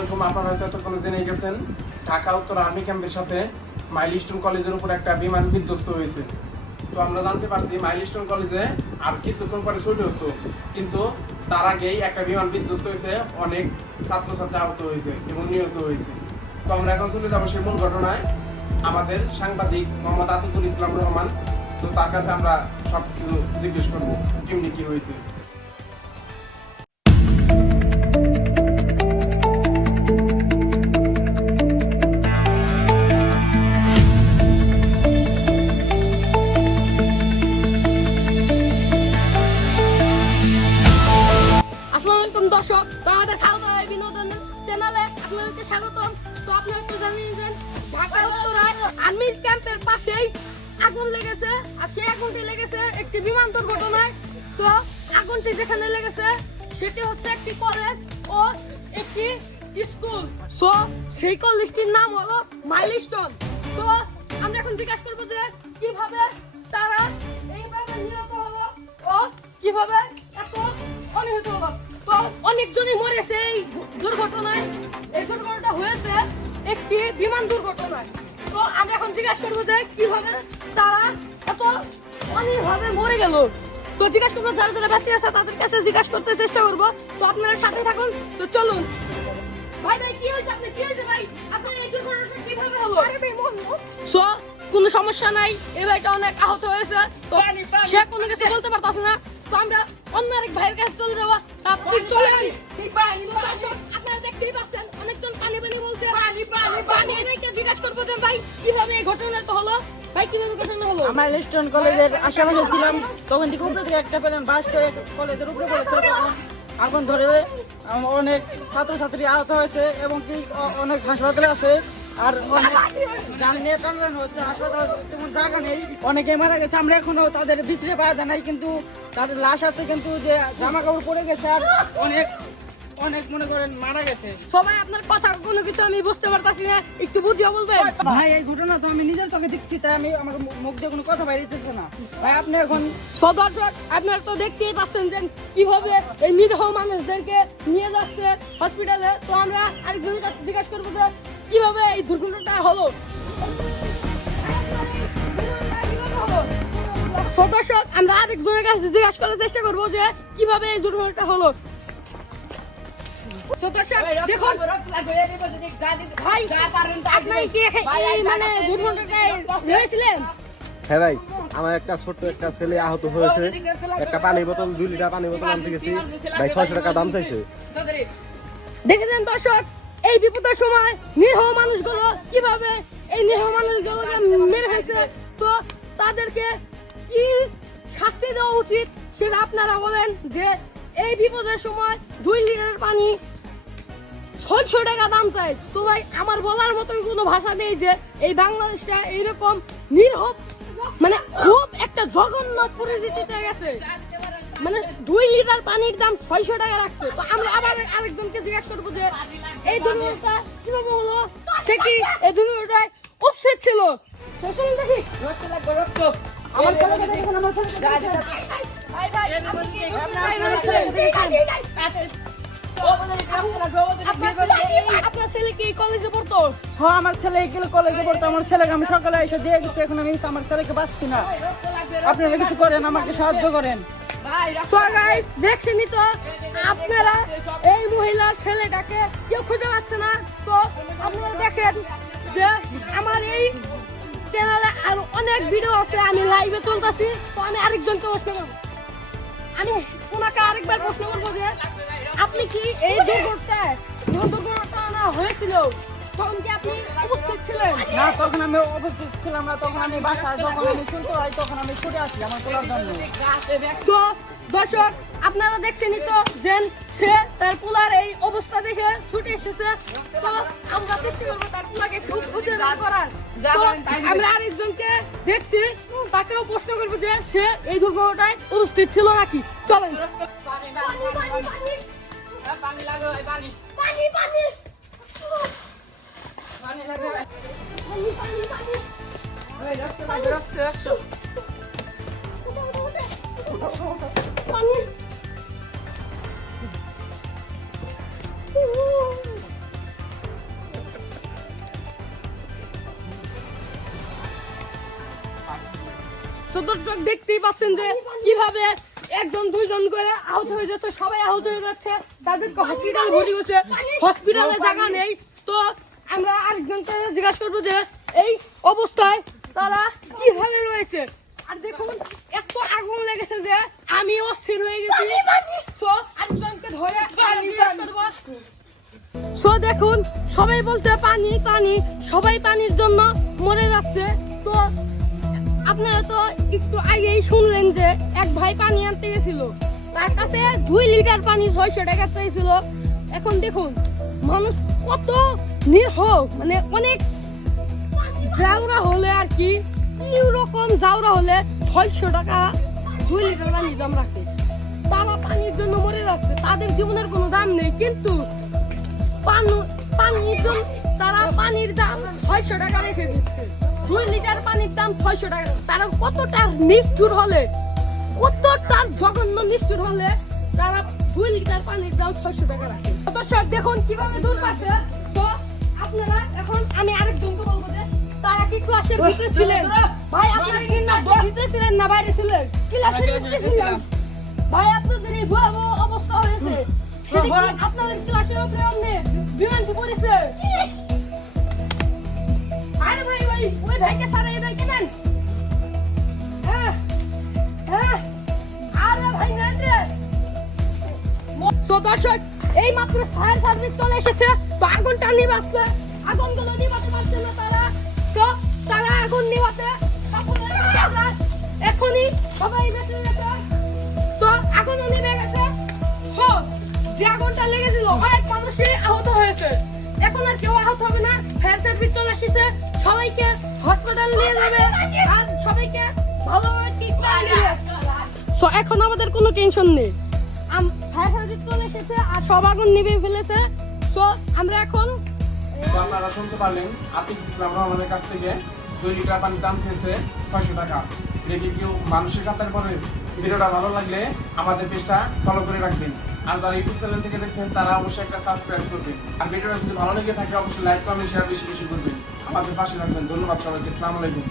আলাইকুম। আপনারা হয়তো এতক্ষণ জেনে গেছেন ঢাকা উত্তর আর্মি ক্যাম্পের সাথে মাইলস্টোন কলেজের উপর একটা বিমান বিধ্বস্ত হয়েছে। তো আমরা জানতে পারছি মাইলস্টোন কলেজে আর কিছুক্ষণ পরে ছুটি হতো, কিন্তু তার আগেই একটা বিমান বিধ্বস্ত হয়েছে, অনেক ছাত্রছাত্রী আহত হয়েছে এবং নিহত হয়েছে। তো আমরা এখন চলে যাবো সেই মূল ঘটনায়। আমাদের সাংবাদিক মোহাম্মদ আতিকুল ইসলাম রহমান, তো তার কাছে আমরা সবকিছু জিজ্ঞেস করবো কেমনি কি হয়েছে। দর্শক, তো আমাদের খাওয়া দাওয়া বিনোদন চ্যানেলে আপনাদেরকে স্বাগতম। তো আপনারা তো জানেন যে ঢাকা উত্তরায় আর্মি ক্যাম্পের পাশেই আগুন লেগেছে, আর সেই আগুনটি লেগেছে একটি বিমান দুর্ঘটনায়। তো আগুনটি যেখানে লেগেছে সেটি হচ্ছে একটি কলেজ ও একটি স্কুল। সো সেই কলেজটির নাম হলো মাইলস্টোন। তো আমরা এখন জিজ্ঞাসা করবো যে কিভাবে তারা এইভাবে নিহত হলো ও কিভাবে এত অনিহত হলো। তো অনেকজনই মরেছে এই দুর্ঘটনায়। এই দুর্ঘটনাটা হয়েছে একটি বিমান দুর্ঘটনায়। তো আমরা এখন জিজ্ঞাসা করবো যে কিভাবে তারা এত অনিভাবে মরে গেল। তো জিজ্ঞাসা করবো, যারা যারা বেঁচে আছে তাদের কাছে জিজ্ঞাসা করতে চেষ্টা করবো। তো আপনারা সাথে থাকুন। তো চলুন। ভাই ভাই কি হয়েছে? আপনি কি হয়েছে ভাই? আপনার এই দুর্ঘটনাটা কিভাবে হলো? সো কোনো সমস্যা নাই, এই ভাইটা অনেক আহত হয়েছে, তো সে কোনো কিছু বলতে পারতাছে না। তো আমরা অন্য আরেক ভাইয়ের কাছে চলে যাবো। আপনি চলেন। আপনারা দেখতেই পাচ্ছেন অনেকজন পানি পানি বলছে। ভাইকে জিজ্ঞাসা করবো যে ভাই কিভাবে এই ঘটনাটা হলো। ভাই কিভাবে ঘটনা হলো? মাইলস্টোন কলেজের আশেপাশে ছিলাম, তখন থেকে উপরে থেকে একটা পেলেন বাস কলেজের উপরে পড়েছে। আগুন ধরে অনেক ছাত্রছাত্রী আহত হয়েছে এবং কি অনেক হাসপাতালে আছে, আর অনেক জানি নিয়ে টানটান হচ্ছে। হাসপাতাল তেমন জায়গা নেই, অনেকে মারা গেছে। আমরা এখনো তাদের বিশ্রে পাওয়া যায় নাই, কিন্তু তাদের লাশ আছে, কিন্তু যে জামা কাপড় পরে গেছে আর অনেক অনেক মনে করেন মারা গেছে। সবাই আপনার কথা কোনো কিছু আমি বুঝতে পারতাছি না, একটু বুঝিয়ে বলবেন? ভাই এই ঘটনা তো আমি নিজের চোখে দেখছি, তাই আমি আমার মুখ দিয়ে কোনো কথা বাইরে দিতেছে না। ভাই আপনি এখন দর্শক, আপনারা তো দেখতেই পাচ্ছেন যে কিভাবে এই নিরীহ মানুষদেরকে নিয়ে যাচ্ছে হসপিটালে। তো আমরা আরেকজনের কাছে জিজ্ঞাসা করবো যে কিভাবে এই দুর্ঘটনাটা হলো। দর্শক, আমরা আরেকজনের কাছে জিজ্ঞাসা করার চেষ্টা করবো যে কিভাবে এই দুর্ঘটনাটা হলো। দর্শক দেখুন ভাই, আপনি কি মানে দুর্ঘটনাটায় রয়েছিলেন? হ্যাঁ ভাই, আমার একটা ছোট্ট একটা ছেলে আহত হয়েছে। একটা পানি বোতল 2 লিটার পানি বোতল আনতে গেছি ভাই, 600 টাকা দাম চাইছে। দেখেছেন দর্শক, এই বিপদের সময় নিরীহ মানুষগুলো কিভাবে এই নিরীহ মানুষগুলোকে মেরে ফেলছে। তো তাদেরকে কি শাস্তি দেওয়া উচিত সেটা আপনারা বলেন। যে এই বিপদের সময় 2 লিটার পানি 600 টাকা দাম চাই। তো ভাই আমার বলার মতন কোনো ভাষা নেই যে এই বাংলাদেশটা এইরকম নিরীহ মানে খুব একটা জঘন্য পরিস্থিতিতে গেছে। মানে 2 লিটার পানির দাম 600 টাকা রাখছে। তো আমরা আবার আরেকজনকে জিজ্ঞাসা করবো যে এই দুর্ঘটনাটা কিভাবে হলো, সে কি এই দুর্ঘটনায় উপস্থিত ছিল। চলুন দেখি। আমার ছেলেকে দেখেছেন, আমার ছেলেকে দেখেছেন। ভাই ভাই আপনি কি এই আপনার ছেলে কি কলেজে পড়তো? হ্যাঁ, আমার ছেলে এগুলো কলেজে পড়তো। আমার ছেলেকে আমি সকালে এসে দিয়ে গেছি, এখন আমি আমার ছেলেকে পাচ্ছি না। আপনারা কিছু করেন, আমাকে সাহায্য করেন। So guys, দেখছেনই তো আপনারা এই মহিলার ছেলেটাকে কেউ খুঁজে পাচ্ছে না। তো আপনারা দেখেন যে আমার এই চ্যানেলে আরো অনেক ভিডিও আছে, আমি লাইভে চলতেছি। তো আমি আরেকজনকে প্রশ্ন করবো, আমি ওনাকে আরেকবার প্রশ্ন করবো যে আপনি কি এই দুর্ঘটনা হয়েছিল তখন কি আপনি উপস্থিত ছিলেন? না, তখন আমি উপস্থিত ছিলাম না। তখন আমি বাসায় যখন আমি শুনতে হয় তখন আমি ছুটে আসি আমার তোলার জন্য। তো দর্শক, আপনারা দেখছেনই তো যে সে তার পোলার এই অবস্থা দেখে ছুটে এসেছে। তো আমরা চেষ্টা করবো তার পোলাকে খুঁজে বের করার। তো আমরা আরেকজনকে দেখছি, তাকেও প্রশ্ন করবো যে সে এই দুর্ঘটনায় উপস্থিত ছিল নাকি। চলেন। দেখতেই পাচ্ছেন যে কিভাবে একজন দুইজন করে আহত হয়ে যাচ্ছে, সবাই আহত হয়ে যাচ্ছে, তাদেরকে হসপিটালে ভর্তি করছে, হসপিটালে জায়গা নেই। তো আমরা আরেকজনকে জিজ্ঞাসা করবো যে এই অবস্থায় তারা কিভাবে রয়েছে। আর দেখুন এত আগুন লেগেছে যে আমি অস্থির হয়ে গেছি। সো আরেকজনকে ধরে জিজ্ঞাসা করবো। সো দেখুন সবাই বলছে পানি পানি, সবাই পানির জন্য মরে যাচ্ছে। তো আপনারা তো একটু আগেই শুনলেন যে এক ভাই পানি আনতে গেছিল, তার কাছে 2 লিটার পানি 600 টাকা চাইছিল। এখন দেখুন মানুষ কত নির্হ, মানে অনেক জাউরা হলে আর কি রকম জাউরা হলে 600 টাকা 2 লিটার পানি দাম রাখে। তারা পানির জন্য মরে যাচ্ছে, তাদের জীবনের কোনো দাম নেই। কিন্তু পানির জন্য তারা পানির দাম 600 টাকা রেখে দিচ্ছে। 2 লিটার পানির দাম 600 টাকা। তারা কতটা নিষ্ঠুর হলে, কতটা জঘন্য নিষ্ঠুর হলে তারা 2 লিটার পানির দাম 600 টাকা রাখে। দর্শক দেখুন কিভাবে দূর পাচ্ছে। তো আপনারা এখন আমি আরেকজনকে বলবো যে তারা কি ক্লাসের ভিতরে ছিলেন? ভাই আপনারা কি ক্লাসের ভিতরে ছিলেন না বাইরে ছিলেন? ক্লাসের ভিতরে ছিলেন। ভাই আপনাদের এই ভয়াবহ অবস্থা হয়েছে, সেটা কি আপনাদের ক্লাসের উপরে অমনে বিমানটি পড়েছে? আরে ভাই ওই ভাইকে সারা এই ভাইকে নেন। হ্যাঁ হ্যাঁ, আরে ভাই নেন রে। তো দর্শক এই মাত্র ফায়ার সার্ভিস চলে এসেছে। তো আগুনটা নিভাচ্ছে, আগুনগুলো নিভাতে পারছে না তারা। তো তারা আগুন নিভাতে এখনই সবাই বেঁচে গেছে। তো আগুনও নিভে গেছে। তো যে আগুনটা লেগেছিল অনেক মানুষই আহত হয়েছে, এখন আর কেউ আহত হবে না। ফায়ার সার্ভিস চলে এসেছে, সবাইকে হসপিটাল নিয়ে যাবে আর সবাইকে ভালোভাবে ট্রিটমেন্ট দিবে। তো এখন আমাদের কোনো টেনশন নেই, ফায়ার সার্ভিস চলে এসেছে আর সব আগুন নিভে ফেলেছে। তো আমরা এখন তো আপনারা শুনতে পারলেন আতিক ইসলাম রহমানের কাছ থেকে 2 লিটার পানির দাম চেয়েছে 600 টাকা। রেখে কেউ মানুষের কাতার করে। ভিডিওটা ভালো লাগলে আমাদের পেজটা ফলো করে রাখবেন। আর যারা ইউটিউব চ্যানেল থেকে দেখছেন তারা অবশ্যই একটা সাবস্ক্রাইব করবেন। আর ভিডিওটা যদি ভালো লেগে থাকে অবশ্যই লাইক কমেন্ট শেয়ার বেশি বেশি করবেন। আমাদের পাশে থাকবেন। ধন্যবাদ সবাইকে। আসসালামু আলাইকুম।